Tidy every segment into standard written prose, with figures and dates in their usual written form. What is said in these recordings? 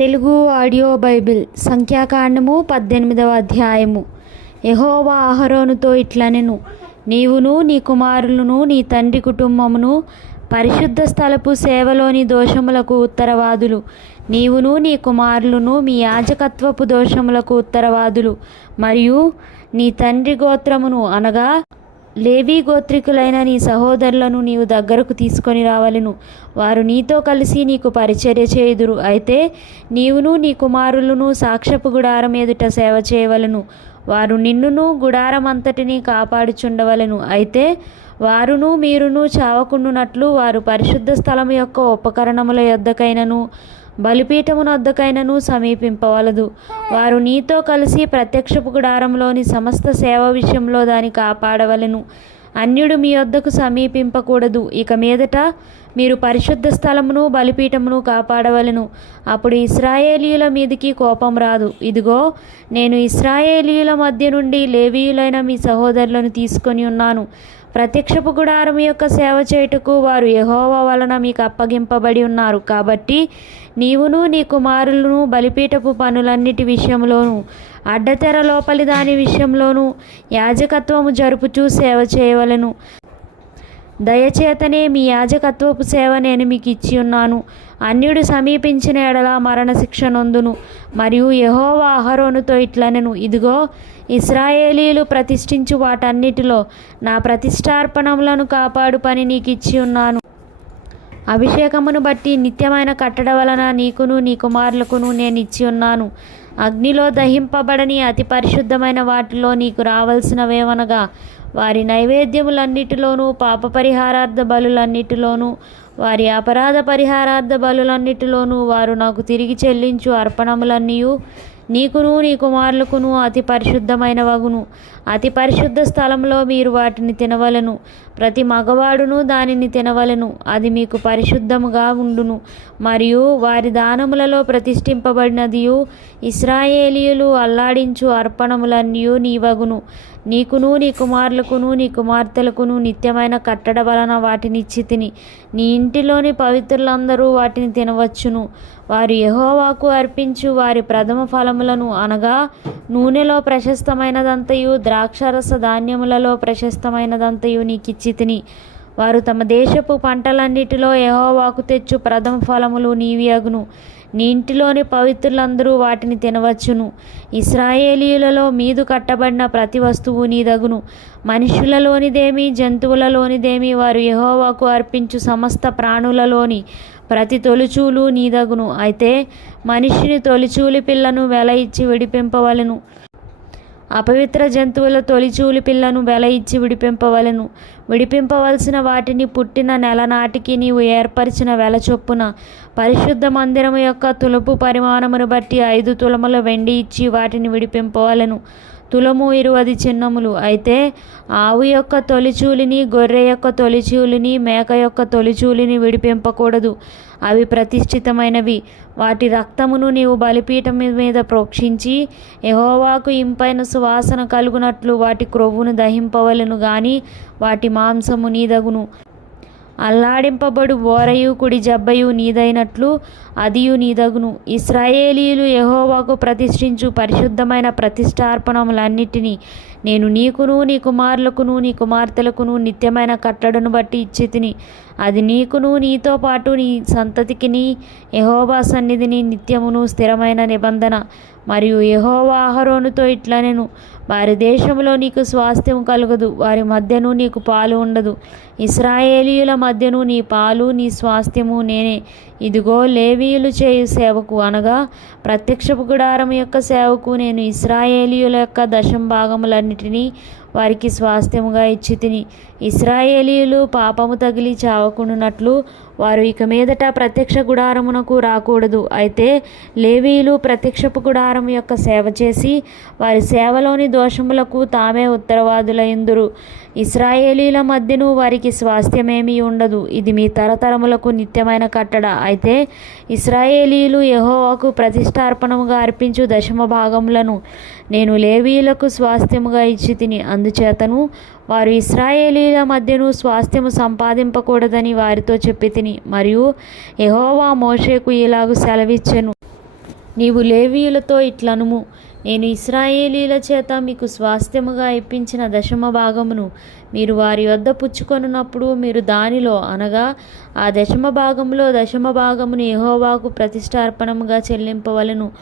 Telugu audio Bible సంఖ్యాకాండము 18వ అధ్యాయము. యెహోవా అహరోనుతో ఇట్లనెను, నీవును నీ కుమారులను నీ తండ్రి కుటుంబమును పరిశుద్ధ స్థలపు సేవలోని దోషములకు ఉత్తరవాదులు. నీవును నీ కుమారులను మీ యాజకత్వపు దోషములకు ఉత్తరవాదులు. మరియు నీ తండ్రి గోత్రమును అనగా లేవీ గోత్రికులైన నీ సహోదరులను నీవు దగ్గరకు తీసుకొని రావలెను. వారు నీతో కలిసి నీకు పరిచర్య చేయుదురు. అయితే నీవును నీ కుమారులను సాక్ష్యపు గుడారం ఎదుట సేవ చేయవలెను. వారు నిన్నును గుడారమంతటిని కాపాడుచుండవలెను. అయితే వారును మీరును చావకుండునట్లు వారు పరిశుద్ధ స్థలము యొక్క ఉపకరణముల యొద్దకైనను బలిపీఠమునొద్దకైనను సమీపింపవలదు. వారు నీతో కలిసి ప్రత్యక్షపు గుడారంలోని సమస్త సేవ విషయంలో దాన్ని కాపాడవలెను. అన్యుడు మీ యొద్దకు సమీపింపకూడదు. ఇక మీదట మీరు పరిశుద్ధ స్థలమును బలిపీఠమును కాపాడవలెను. అప్పుడు ఇశ్రాయేలీయుల మీదికి కోపం రాదు. ఇదిగో, నేను ఇశ్రాయేలీయుల మధ్య నుండి లేవీయులైన మీ సహోదరులను తీసుకొని ఉన్నాను. ప్రత్యక్షపు గుడారం యొక్క సేవ చేయుటకు వారు యెహోవా వలన మీకు అప్పగింపబడి ఉన్నారు. కాబట్టి నీవును నీ కుమారులను బలిపీఠపు పనులన్నిటి విషయంలోనూ అడ్డతెర లోపలి దాని విషయంలోనూ యాజకత్వము జరుపుచూ సేవ చేయవలెను. దయచేతనే మీ యాజకత్వపు సేవ నేను మీకు ఇచ్చి ఉన్నాను. అన్యుడు సమీపించిన ఎడల మరణశిక్ష నొందును. మరియు యెహోవా అహరోనుతో ఇట్లనెను, ఇదిగో, ఇశ్రాయేలీయులు ప్రతిష్ఠించు వాటన్నిటిలో నా ప్రతిష్టార్పణములను కాపాడు పని నీకు ఇచ్చి ఉన్నాను. అభిషేకమును బట్టి నిత్యమైన కట్టడ వలన నీకును నీ కుమారులకును నేను ఇచ్చి ఉన్నాను. అగ్నిలో దహింపబడని అతి పరిశుద్ధమైన వాటిలో నీకు రావలసినవేమనగా వారి నైవేద్యములన్నిటిలోనూ పాప పరిహారార్థ బలులన్నిటిలోనూ వారి అపరాధ పరిహారార్థ బలులన్నిటిలోనూ వారు నాకు తిరిగి చెల్లించు అర్పణములన్నీయు నీకును నీ కుమారులకును అతి పరిశుద్ధమైన వగును. అతి పరిశుద్ధ స్థలంలో మీరు వాటిని తినవలెను. ప్రతి మగవాడును దానిని తినవలెను. అది మీకు పరిశుద్ధముగా ఉండును. మరియు వారి దానములలో ప్రతిష్ఠింపబడినదియు ఇశ్రాయేలీయులు అల్లాడించు అర్పణములన్నీయు నీ వగును. నీకును నీ కుమారులకును నీ కుమార్తెలకును నిత్యమైన కట్టడ వలన వాటిని ఇచ్చి తిని నీ ఇంటిలోని పవిత్రులందరూ వాటిని తినవచ్చును. వారు యెహోవాకు అర్పించు వారి ప్రథమ ఫలములను అనగా నూనెలో ప్రశస్తమైనదంతయు ద్రాక్షరస ధాన్యములలో ప్రశస్తమైనదంతయు నీకిచ్చి తిని. వారు తమ దేశపు పంటలన్నిటిలో యెహోవాకు తెచ్చు ప్రథమ ఫలములు నీవి అగును. నీ ఇంటిలోని పవిత్రులందరూ వాటిని తినవచ్చును. ఇశ్రాయేలీయులలో మీదు కట్టబడిన ప్రతి వస్తువు నీదగును. మనుషులలోనిదేమి జంతువులలోనిదేమి వారు యెహోవాకు అర్పించు సమస్త ప్రాణులలోని ప్రతి తొలిచూలు నీదగును. అయితే మనిషిని తొలిచూలి పిల్లను వెల ఇచ్చి విడిపింపవలెను. అపవిత్ర జంతువుల తొలిచూలి పిల్లను వెల ఇచ్చి విడిపింపవలెను. విడిపింపవలసిన వాటిని పుట్టిన నెల నాటికి నీవు ఏర్పరిచిన వెల చొప్పున పరిశుద్ధ మందిరము యొక్క తులపు పరిమాణమును బట్టి 5 తులముల వెండి ఇచ్చి వాటిని విడిపింపవలెను. తులము 20 చిన్నములు. అయితే ఆవు యొక్క తొలిచూలిని, గొర్రె యొక్క తొలిచూలిని, మేక యొక్క తొలిచూలిని విడిపింపకూడదు. అవి ప్రతిష్ఠితమైనవి. వాటి రక్తమును నీవు బలిపీఠం మీద ప్రోక్షించి యెహోవాకు ఇంపైన సువాసన కలుగునట్లు వాటి క్రొవ్వును దహింపవలెను గాని వాటి మాంసము నీదగును. అల్లాడింపబడు బోరయు కుడి జబ్బయు నీదైనట్లు అదియు నీదగును. ఇశ్రాయేలీయులు యెహోవాకు ప్రతిష్ఠించు పరిశుద్ధమైన ప్రతిష్టార్పణములన్నిటినీ నేను నీకును నీ కుమారులకును నీ కుమార్తెలకును నిత్యమైన కట్టడను బట్టి ఇచ్చి తిని. అది నీకును నీతో పాటు నీ సంతతికిని యెహోవా సన్నిధిని నిత్యమును స్థిరమైన నిబంధన. మరియు యెహోవా అహరోనుతో ఇట్లనెను, వారి దేశంలో నీకు స్వాస్థ్యము కలుగదు. వారి మధ్యను నీకు పాలు ఉండదు. ఇశ్రాయేలీయుల మధ్యను నీ పాలు నీ స్వాస్థ్యము నేనే. ఇదిగో, లేవీయులు చేయు సేవకు అనగా ప్రత్యక్షపు గుడారం యొక్క సేవకు నేను ఇశ్రాయేలీయుల యొక్క దశంభాగములన్నిటినీ వారికి స్వాస్థ్యముగా ఇచ్చి తిని. ఇశ్రాయేలీయులు పాపము తగిలి చావకుండునట్లు వారు ఇక మీదట ప్రత్యక్ష గుడారమునకు రాకూడదు. అయితే లేవీయులు ప్రత్యక్షపు గుడారం యొక్క సేవ చేసి వారి సేవలోని దోషములకు తామే ఉత్తరవాదులైందురు. ఇశ్రాయేలీయుల మధ్యను వారికి స్వాస్థ్యమేమీ ఉండదు. ఇది మీ తరతరములకు నిత్యమైన కట్టడ. అయితే ఇశ్రాయేలీయులు యెహోవాకు ప్రతిష్టార్పణముగా అర్పించు దశమ భాగములను నేను లేవీయులకు స్వాస్థ్యముగా ఇచ్చి తిని. అందుచేతను వారు ఇశ్రాయేలీయుల మధ్యను స్వాస్థ్యము సంపాదింపకూడదని వారితో చెప్పి తిని. మరియు యెహోవా మోషేకు ఇలాగు సెలవిచ్చెను, నీవు లేవీయులతో ఇట్లనుము, నేను ఇశ్రాయేలీల చేత మీకు స్వాస్థ్యముగా ఇప్పించిన దశమ భాగమును మీరు వారి వద్ద పుచ్చుకొనున్నప్పుడు మీరు దానిలో అనగా ఆ దశమ భాగంలో దశమ భాగమును యెహోవాకు ప్రతిష్టార్పణముగా చెల్లింపవలెను.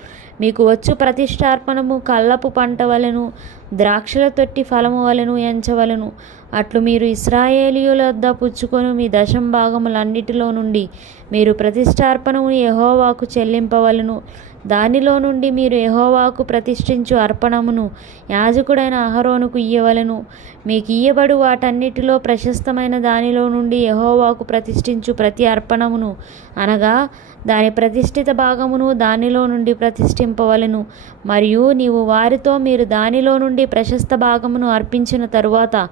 మీకు వచ్చు ప్రతిష్టార్పణము కళ్ళపు పంట వలెను, ద్రాక్షల తొట్టి ఫలము వలెను ఎంచవలెను. అట్లు మీరు ఇశ్రాయేలీయుల వద్ద పుచ్చుకొని మీ దశమ భాగములన్నిటిలో నుండి మీరు ప్రతిష్టార్పణము యెహోవాకు చెల్లింపవలెను. దానిలో నుండి మీరు యెహోవాకు ప్రతిష్ఠించు అర్పణమును యాజకుడైన అహరోనుకు ఇయ్యవలెను. మీకు ఇయ్యబడు వాటన్నిటిలో ప్రశస్తమైన దానిలో నుండి యెహోవాకు ప్రతిష్ఠించు ప్రతి అర్పణమును అనగా దాని ప్రతిష్ఠిత భాగమును దానిలో నుండి ప్రతిష్ఠింపవలెను. మరియు నీవు వారితో మీరు దానిలో నుండి ప్రశస్త భాగమును అర్పించిన తరువాత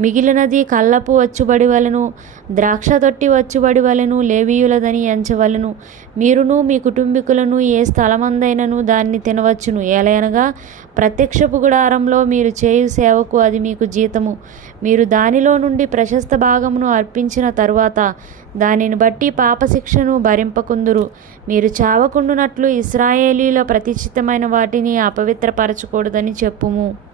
మిగిలినది కళ్ళపు వచ్చుబడి వలెను, ద్రాక్ష తొట్టి వచ్చుబడి వలెను లేవీయులదని ఎంచవలెను. మీరును మీ కుటుంబీకులను ఏ స్థలమందైనను దాన్ని తినవచ్చును. ఏలయనగా ప్రత్యక్షపు గుడారంలో మీరు చేయు సేవకు అది మీకు జీతము. మీరు దానిలో నుండి ప్రశస్త భాగమును అర్పించిన తరువాత దానిని బట్టి పాపశిక్షను భరింపకుందురు. మీరు చావకుండునట్లు ఇశ్రాయేలీల ప్రతిష్ఠితమైన వాటిని అపవిత్రపరచకూడదని చెప్పుము.